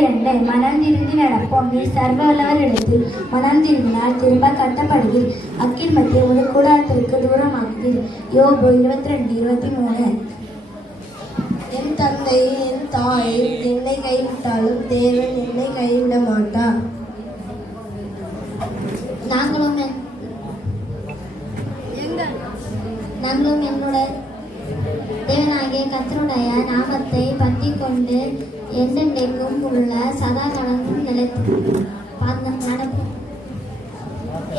2 மனம் திருந்தி நடப்போம். நீ சர்வவல்லவரிடத்தில் மனம் திரும்பினால் திரும்ப கட்டப்படுவீர். அக்கிரமத்தை ஒரு கூடாரத்திற்கு தூரமாக்குவீர். யோபு 22:23. என் தந்தையும் என் தாயும் என்னை கைவிட்டாலும் தேவன் என்னை கைவிட மாட்டார். நாங்களும் என்னுடைய தேவனாகிய கர்த்தருடைய நாமத்தை பற்றி கொண்டு என்றென்றைக்கும் உள்ள சதா காலமும் நிலைத்து நடப்போம்.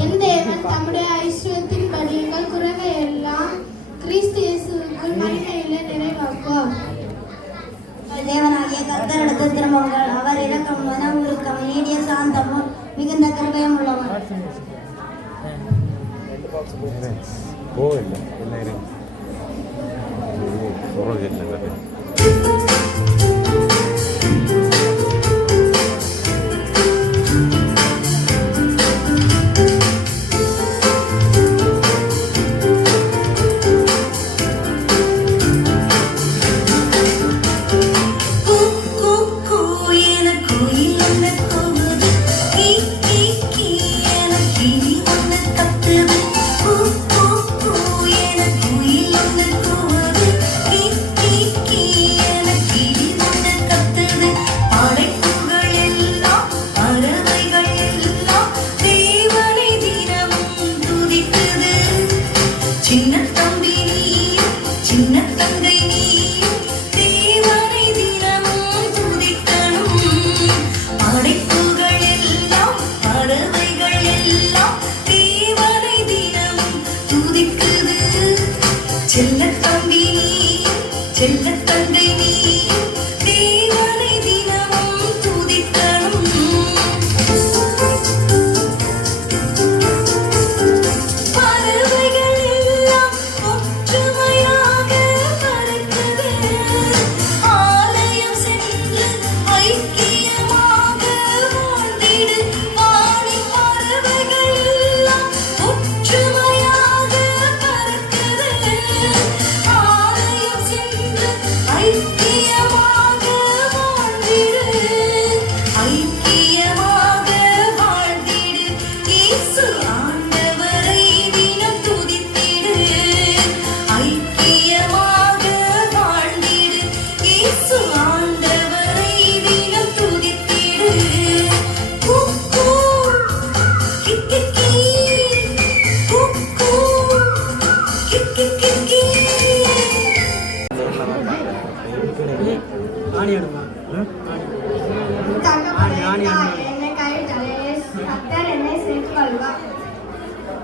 என் தேவன் தம்முடைய ஐஸ்வர்யத்தின்படி எங்கள் குறைவை எல்லாம் கிறிஸ்து இயேசுவுக்குள் மகிமையிலே நிறைவாக்குவார். தேவனாகிய கர்த்தரிடத்தில் திரும்புங்கள். அவர் இரக்கம், மனம் உருக்கம், நீடிய சாந்தமும் மிகுந்த கிருபையும் உள்ளவர்.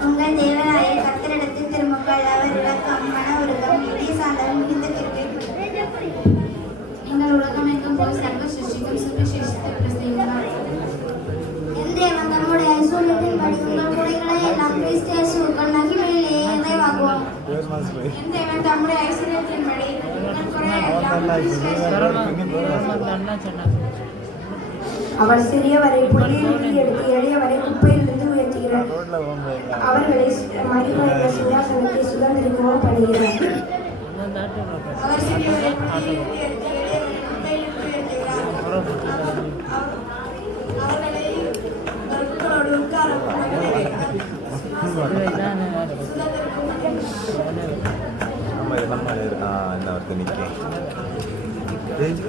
உங்கள் தேவனாகிய கர்த்தரிடத்தில் திரும்புங்கள். அவர் இரக்கம், மன உருக்கம், நீடிய சாந்தமும் மிகுந்த கிருபை. எங்கள் உலகம் எங்கும் போய் சர்வ சிருஷ்டிக்கும் சுவிசேஷத்தை பிரசங்கித்தார். என் தேவன் தம்முடைய ஐஸ்வர்யத்தின்படி உங்கள் குறைகளை எல்லாம் கிறிஸ்து இயேசுவுக்குள் மகிமையிலே நிறைவாக்குவார். என் தேவன் தம்முடைய ஐஸ்வர்யத்தின்படி உங்கள் குறைகளை எல்லாம் கிறிஸ்து அவர் சிறியவரை புள்ளியிலிருந்து எடுத்து எளியவரை குப்பையிலிருந்து உயர்த்துகிறார். அவர்களை மகிமையுள்ள சிங்காசனத்தை சுதந்திரிக்கவும் பண்ணுகிறார். அவர் சிறியவரை புள்ளியிலிருந்து எடுத்து எளியவரை குப்பையிலிருந்து உயர்த்துகிறார். அவர்களை கற்களோடு உட்கார பண்ணுகிறார். Yes,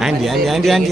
aunty aunty aunty aunty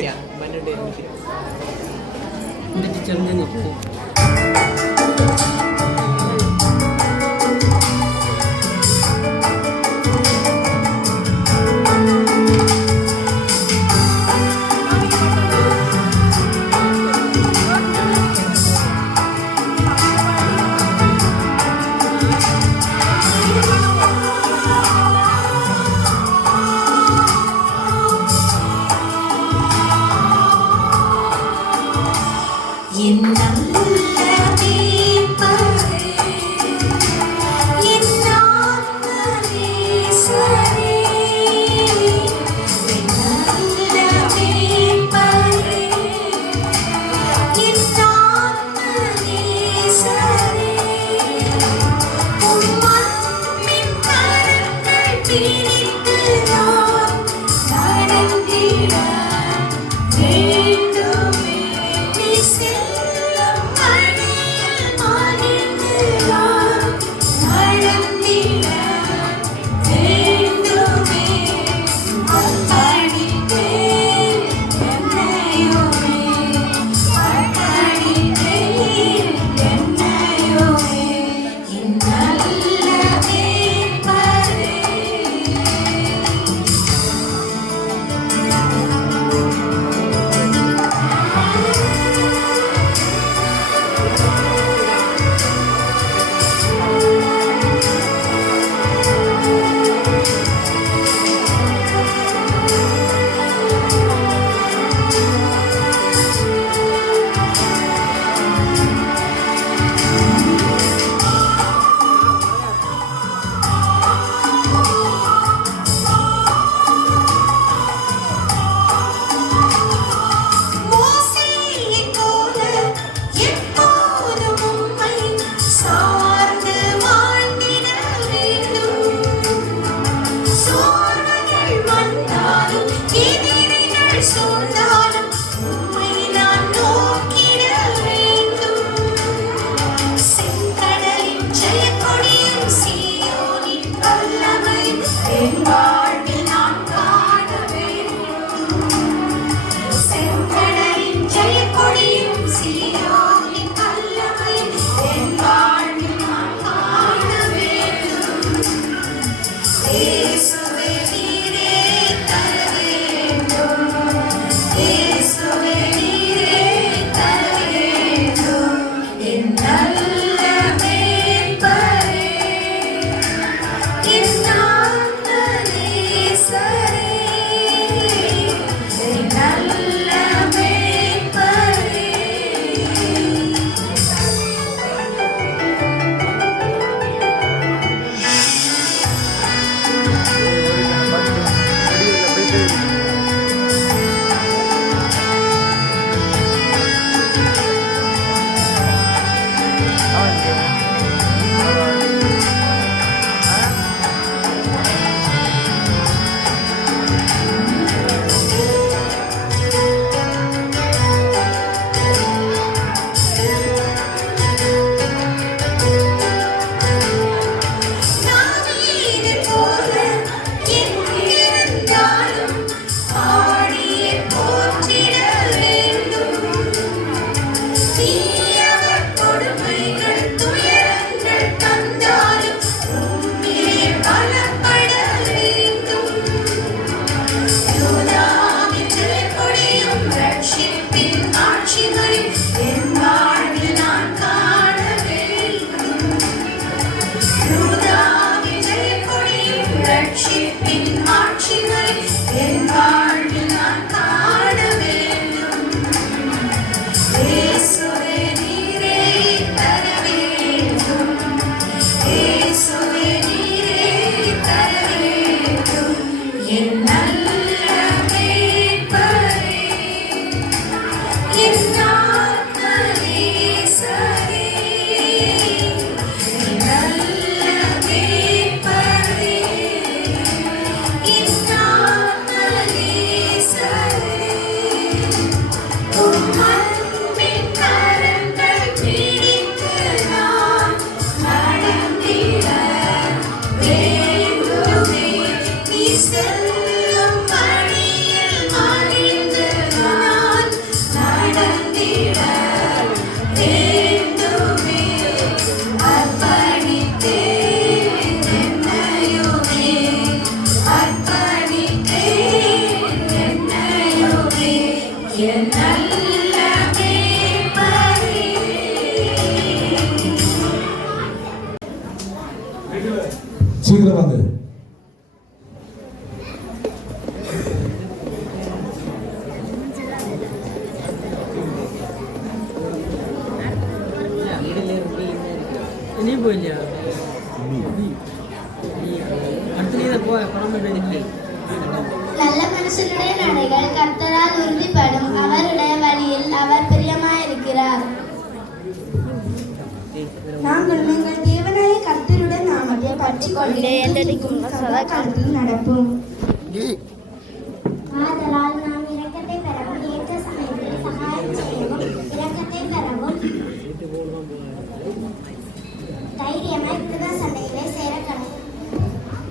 செல்லும் வழியில் மடிந்து நான் நடந்திட வேண்டுமே. அர்ப்பணித்தேன் என்னையுமே, அர்ப்பணித்தேன் என்னையுமே, என் நல்ல மேய்ப்பரே. சீக்கிரம் வந்து നീ പോയില്ല അടുത്ത നീ പോയ പണം വേണ്ടി நல்ல மனுஷனுடைய நடைகள் கர்த்தரால் உறுதிப்படும், அவருடைய வழியில் அவர் பிரியமாயிருக்கிறார். நாங்களும் எங்கள் தேவனாய கர்த்தருடைய நாமத்தை பற்றிக் கொண்டே சதா காலத்தில் நடப்போம். ஆதலால் நாம் இரக்கத்தை பெறவும் ஏற்ற சமயத்தில் சகாயம் செய்யவும் இரக்கத்தை பெறவும் தைரியமாய் புனித சண்டையிலே சேர கடவுள்.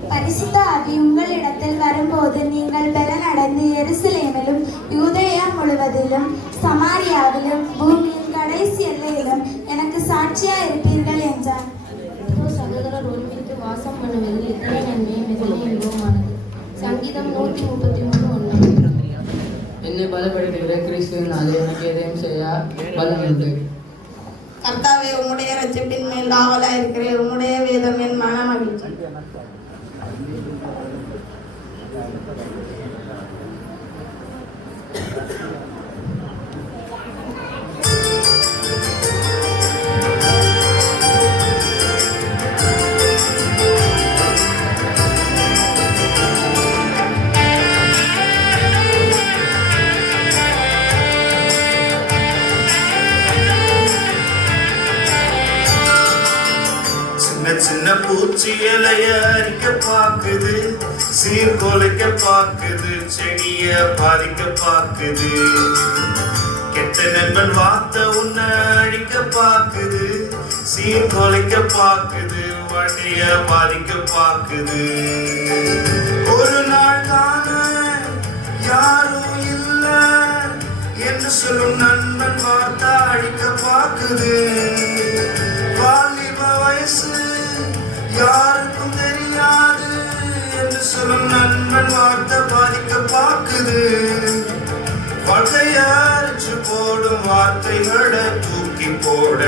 பரிசுத்த ஆவி உங்களிடத்தில் வரும்போது நீங்கள் பலனடைந்து எருசலேமிலும் யூதேயா முழுவதிலும் சமாரியாவிலும் பூமியின் கடைசி எல்லையிலும் எனக்கு சாட்சியா இருப்பீர்கள் என்றார். சகோதரர் ஒருமித்து வாசம் பண்ணுவதில் இத்தனை நன்மை மிகுதி என்போமானது. சங்கீதம் 133:1. என்னை பலப்படுத்துகிற கிறிஸ்துவினாலே எனக்கு எதையும் செய்ய பலம் உண்டு. கர்த்தாவே, உம்முடைய இரட்சிப்பின் மேல் ஆவலாய் இருக்கிறேன். உம்முடைய வேதம் என் மன மகிழ்ச்சி. சின்ன பூச்சி இலைய அரிக்க பாக்குது, சீர்குலைக்க பாக்குது, செடிய பாதிக்க பாக்குது. கெட்ட நண்பன் வார்த்தை உன்னை அழிக்க பாக்குது, சீர்குலைக்க பாக்குது, வண்டிய பாதிக்க பாக்குது. ஒரு நாள் தான யாரும் இல்ல என்று சொல்லும் நண்பன் வார்த்தை அழிக்க பாக்குது. வாலிப வயசு யாருக்கும் தெரியாது என்று சொல்லும் நண்பன் வார்த்தை பாதிக்க பாக்குது. வாழ்க்கைய அழிச்சு போடும் வார்த்தைகளை தூக்கி போட,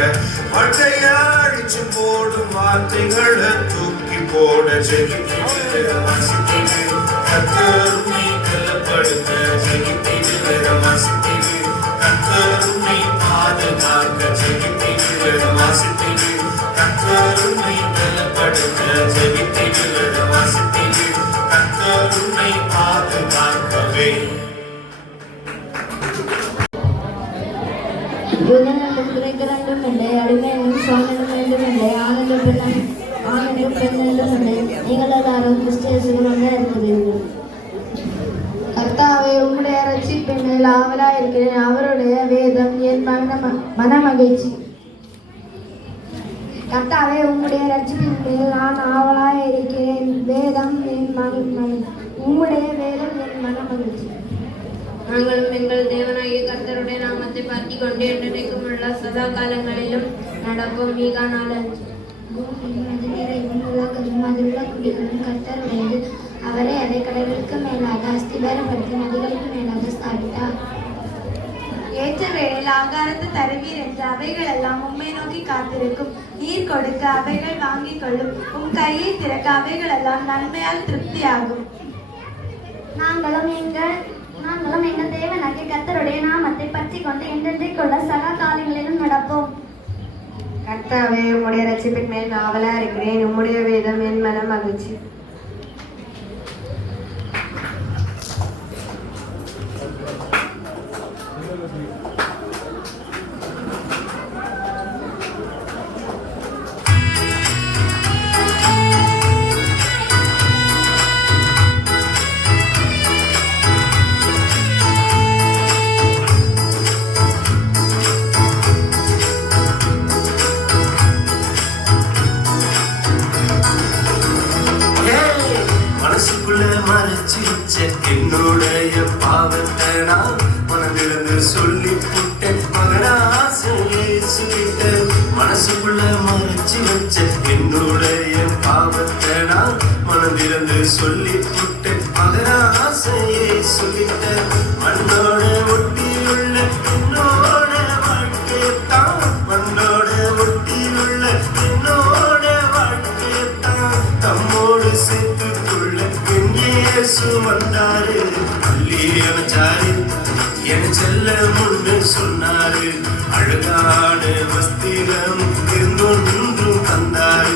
வாழ்க்கைய அழிச்சு போடும் வார்த்தைகளை தூக்கி போட ஜெயித்திடு வாசித்திடு, கர்த்தருமை கல்லப்படுத்த ஜெயித்திடு வாசித்திடு, கர்த்தருமை பாதுகாக்க ஜெயித்திடு வாசித்திடு, கர்த்தருமை கல்லப்படுத்த ஜெயித்திடு வாசித்திடு, கர்த்தருமை பாதுகாக்கவே. யூதனும் கிரேக்கரும் இல்லை, அடிமையும் சோழனும் இல்லை, ஆணுக்கும் பெண்ணும் இல்லை. நீங்கள் எல்லாரும் கிறிஸ்தியசுகளாக இருக்கிறீர்கள். கர்த்தாவே, உம்முடைய இரட்சிப்பின் மேல் ஆவலாய் இருக்கிறேன். அவருடைய வேதம் என் மன மகிழ்ச்சி. கர்த்தாவே, உம்முடைய இரட்சிப்பின் மேல் நான் ஆவலாய் இருக்கிறேன். வேதம் என் உம்முடைய வேதம் என் மன மகிழ்ச்சி. நாங்களும் எங்கள் தேவனாகிய கர்த்தருடைய நாமத்தை பற்றி கொண்டு என்றைக்கும் உள்ள சதா காலங்களிலும் நடப்போம். மீகா 4:5. பூமியும் அது நிறைவும் உலகமும் அதிலுள்ள குடிகளும் கர்த்தருடையது. அவரே அதை கடவுளுக்கு மேலாக அஸ்திபாரப்படுத்தி நதிகளுக்கு மேலாக ஸ்தாபித்தார். ஏற்ற வேளையில் ஆகாரத்தை தருவீர் என்று அவைகள் எல்லாம் உம்மை நோக்கி காத்திருக்கும். நீர் கொடுக்க அவைகள் வாங்கிக் கொள்ளும். உம் கையை திறக்க அவைகள் எல்லாம் நன்மையால் திருப்தியாகும். நாங்களும் எங்கள் தேவனாகிய கர்த்தருடைய நாமத்தை பற்றி கொண்டு என்றென்றைக்குள்ள சகா காலங்களிலும் நடப்போம். கர்த்தாவே, உம்முடைய இரட்சிப்பின் மேல் ஆவலா இருக்கிறேன். உம்முடைய வேதம் என் மன மகிழ்ச்சி. மனசுக்குள்ள மறு மறைச்சு வச்ச என்னுடைய பாவத்தை நான் மனதிலிருந்து சொல்லி புட்டேன் மகராசையே சொல்லிட்ட மனசுக்குள்ள மறைச்சு வச்ச என்னுடைய பாவத்தை நான் மனதிலிருந்து சொல்லி புட்டேன் மகராசையே சொல்லிட்ட மண்ணோட ஒட்டியுள்ள என்னோட வாழ்க்கைத்தான் மண்ணோட ஒட்டியுள்ள என்னோட வாழ்க்கைத்தான் தம்மோடு சேர்த்துக்குள்ள என் இயேசு வந்தாரு அள்ளி அணைச்சாரு என் செல்ல முன்னு சொன்னாரு அழகான வஸ்திரம் இருந்தொன்றும் தந்தாரு